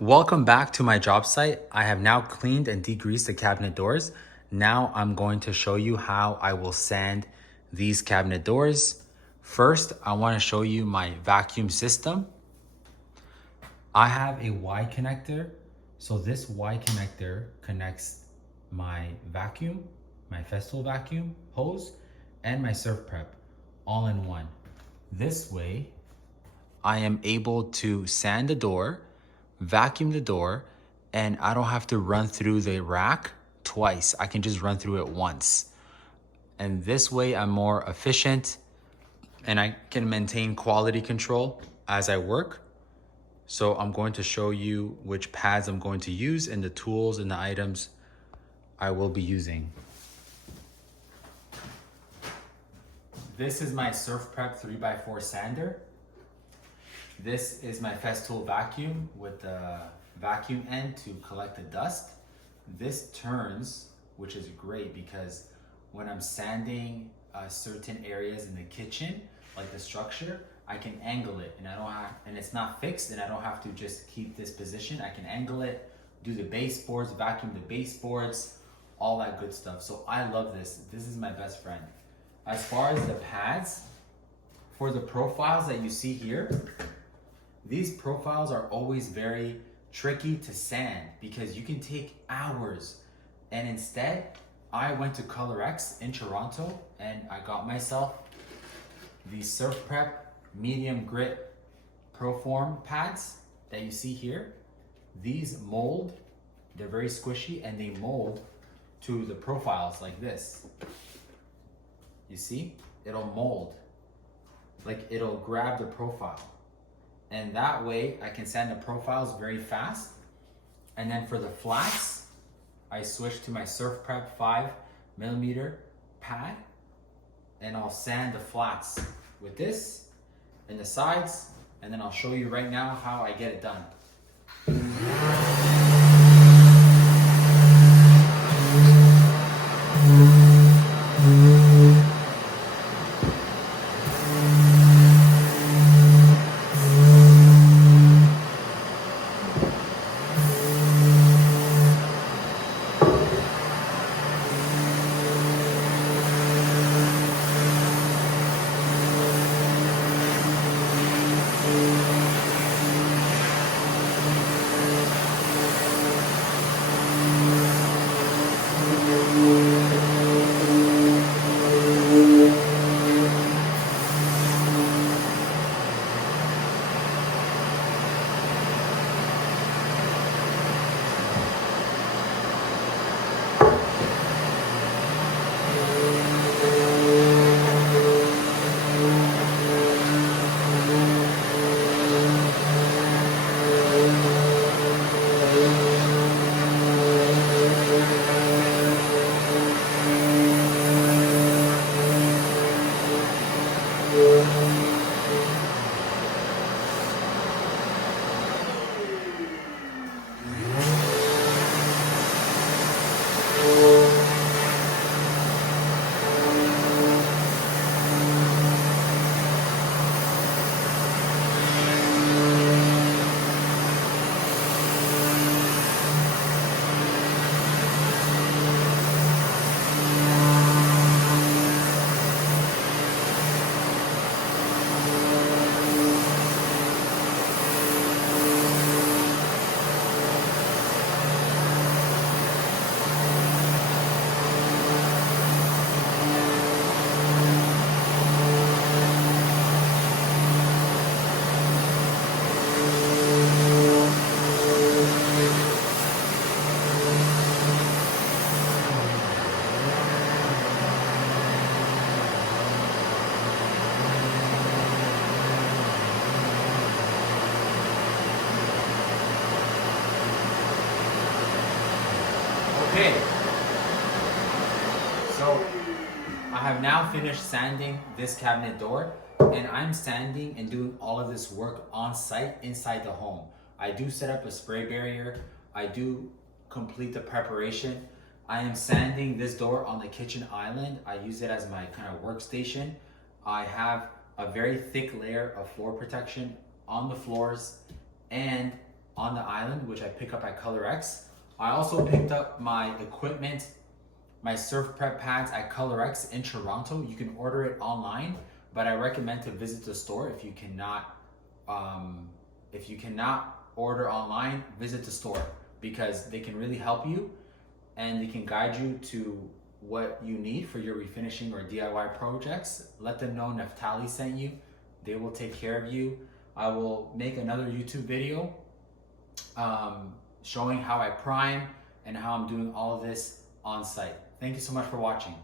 Welcome back to my job site. I have now cleaned and degreased the cabinet doors. Now I'm going to show you how I will sand these cabinet doors. First, I want to show you my vacuum system. I have a Y connector. So this Y connector connects my vacuum, my Festool vacuum hose, and my surfprep all in one. This way, I am able to sand the door, vacuum the door, and I don't have to run through the rack twice. I can just run through it once. And this way I'm more efficient and I can maintain quality control as I work. So I'm going to show you which pads I'm going to use and the tools and the items I will be using. This is my surfprep 3x4 sander. This is my Festool vacuum with the vacuum end to collect the dust. This turns, which is great because when I'm sanding certain areas in the kitchen, like the structure, I can angle it and it's not fixed and I don't have to just keep this position. I can angle it, do the baseboards, vacuum the baseboards, all that good stuff. So I love this. This is my best friend. As far as the pads, for the profiles that you see here, these profiles are always very tricky to sand because you can take hours. And instead, I went to ColorX in Toronto and I got myself these surfprep medium grit Proform pads that you see here. These mold, they're very squishy and they mold to the profiles like this. You see, it'll mold, like it'll grab the profile. And that way I can sand the profiles very fast. And then for the flats, I switch to my surfprep 5mm pad and I'll sand the flats with this and the sides. And then I'll show you right now how I get it done. Okay, so I have now finished sanding this cabinet door and I'm sanding and doing all of this work on site inside the home. I do set up a spray barrier. I do complete the preparation. I am sanding this door on the kitchen island. I use it as my kind of workstation. I have a very thick layer of floor protection on the floors and on the island, which I pick up at Color X. I also picked up my equipment, my surf prep pads at Color X in Toronto. You can order it online, but I recommend to visit the store if you cannot order online. Visit the store because they can really help you and they can guide you to what you need for your refinishing or DIY projects. Let them know Neftali sent you. They will take care of you. I will make another YouTube video showing how I prime and how I'm doing all of this on site. Thank you so much for watching.